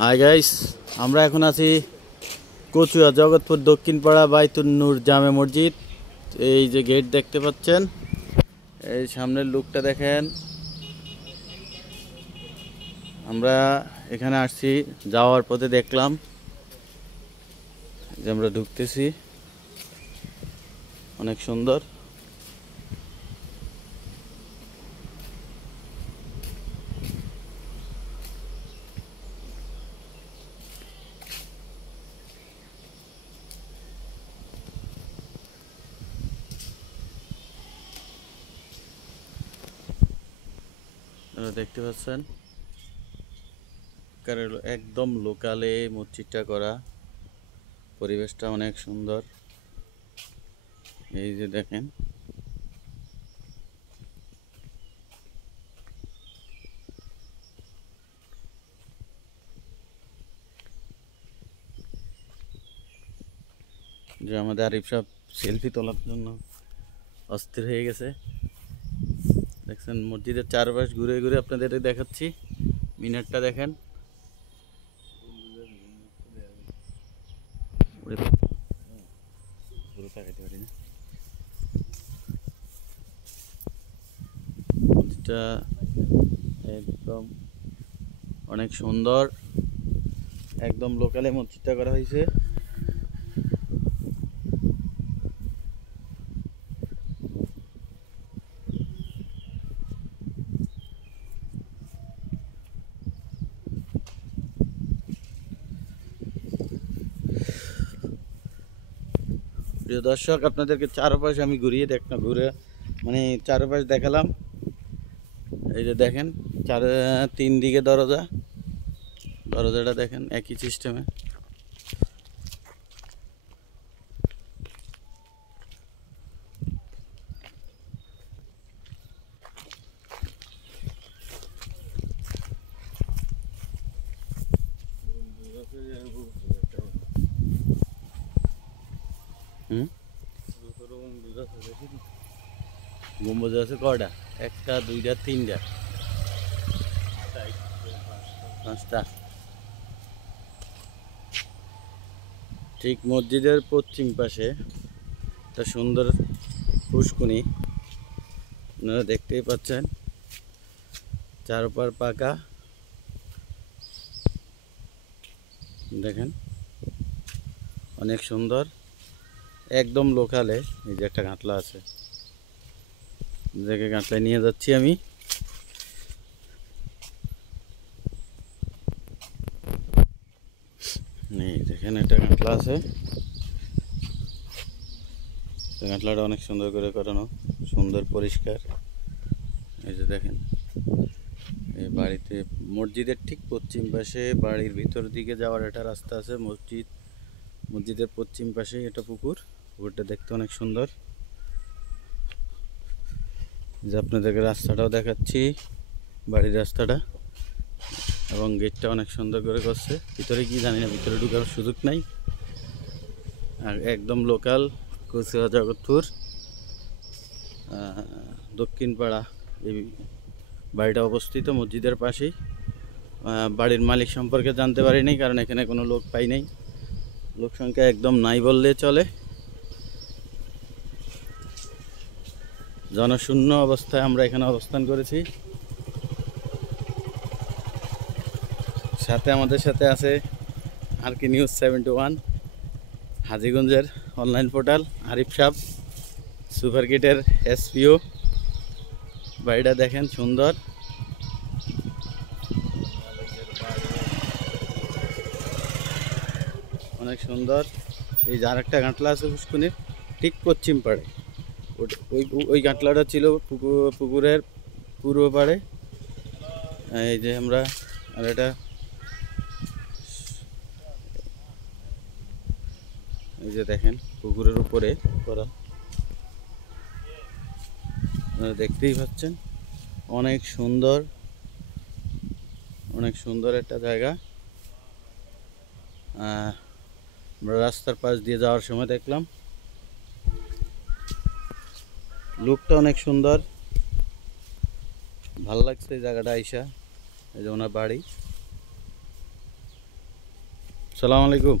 Hi guys, আমরা এখন আছি কচুয়া জগৎপুর দক্ষিণপাড়া বাইতুন নূর জামে মসজিদ। এই যে গেট দেখতে পাচ্ছেন, এই সামনের লুকটা দেখেন। আমরা এখানে আসছি, যাওয়ার পথে দেখলাম যে আমরা ঢুকতেছি, অনেক সুন্দর। দেখতে পাচ্ছেন একদম লোকালে মসজিদটা করা, পরিবেশটা অনেক সুন্দর। এই যে দেখেন, যে আমাদের আরিফ সাহেব সেলফি তোলার জন্য অস্থির হয়ে গেছে। দেখছেন মসজিদের চারপাশ ঘুরে ঘুরে আপনাদের দেখাচ্ছি। মিনারটা দেখেন, মসজিদটা একদম অনেক সুন্দর, একদম লোকালে মসজিদটা করা হয়েছে। প্রিয় দর্শক, আপনাদেরকে চারপাশ আমি ঘুরিয়ে মানে চারপাশ দেখালাম। এই যে দেখেন, তিন দিকে দরজাটা দেখেন একই সিস্টেমে। গম্বুজ আছে কয়টা? একটা, দুইটা, তিনটা, পাঁচটা। ঠিক মসজিদের পশ্চিম পাশে একটা সুন্দর পুষ্কুনি, আপনারা দেখতেই পাচ্ছেন, চারপার পাকা। দেখেন অনেক সুন্দর, একদম লোকালে। এই যে একটা ঘাটলা আছে, দেখে ঘাটলায় নিয়ে যাচ্ছি আমি। এই দেখেন একটা ঘাটলা আছে, ঘাটলাটা অনেক সুন্দর করে করানো, সুন্দর পরিষ্কার। এই যে দেখেন, এই বাড়িতে মসজিদের ঠিক পশ্চিম পাশে বাড়ির ভিতর দিকে যাওয়ার একটা রাস্তা আছে। মসজিদের পশ্চিম পাশে এটা পুকুরটা দেখতে অনেক সুন্দর। যে আপনাদেরকে রাস্তাটাও দেখাচ্ছি, বাড়ির রাস্তাটা, এবং গেটটা অনেক সুন্দর করে করছে। ভিতরে কি জানি না, ভিতরে ঢুকার সুযোগ নাই। আর একদম লোকাল কচুয়া জগৎপুর দক্ষিণপাড়া এই বাড়িটা অবস্থিত মসজিদের পাশেই। বাড়ির মালিক সম্পর্কে জানতে পারিনি, কারণ এখানে কোনো লোক পাই নাই, লোক সংখ্যা একদম নাই বললে চলে। জনশূন্য অবস্থায় আমরা এখানে অবস্থান করেছি। আমাদের সাথে আছে আরকি নিউজ 71 হাজীগঞ্জের অনলাইন পোর্টাল, আরিফ সাহেব সুপারকিটের এসপিও। বাড়িটা দেখেন সুন্দর, অনেক সুন্দর। এই যে আরেকটা ঘাটলা আছে পুষ্কুনির ঠিক পশ্চিম পাড়ে, ওই ঘাটলাটা ছিল পুকুরের পূর্ব পাড়ে। এই যে আমরা, আর এটা এই যে দেখেন পুকুরের উপরে করা, দেখতেই পাচ্ছেন। অনেক সুন্দর, অনেক সুন্দর একটা জায়গা। আমরা রাস্তার পাশ দিয়ে যাওয়ার সময় দেখলাম, লুকটা অনেক সুন্দর, ভালো লাগছে এই জায়গাটা আইসা। এই যে ওনার বাড়ি। সালাম আলাইকুম।